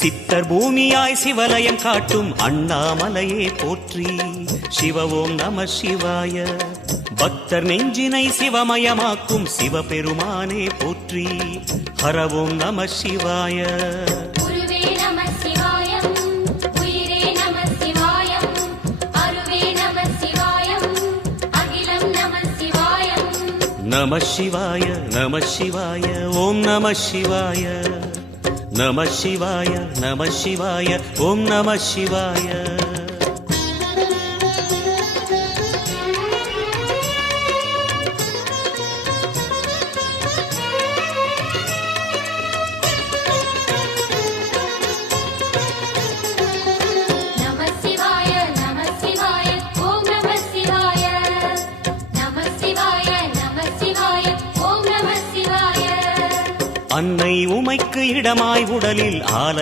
சித்தர் பூமியாய் சிவலயம் காட்டும் அண்ணாமலையே போற்றி. சிவ ஓம் நம சிவாய. பக்தர் நெஞ்சினை சிவமயமாக்கும் சிவபெருமானே போற்றி. ஹர ஓம் நம சிவாய. நம சிவாய நம சிவாய ஓம் நம சிவாய. நம சிவாய நம சிவாய ஓம் நம சிவாய. அன்னை உமைக்கு இடமாய் உடலில் ஆலை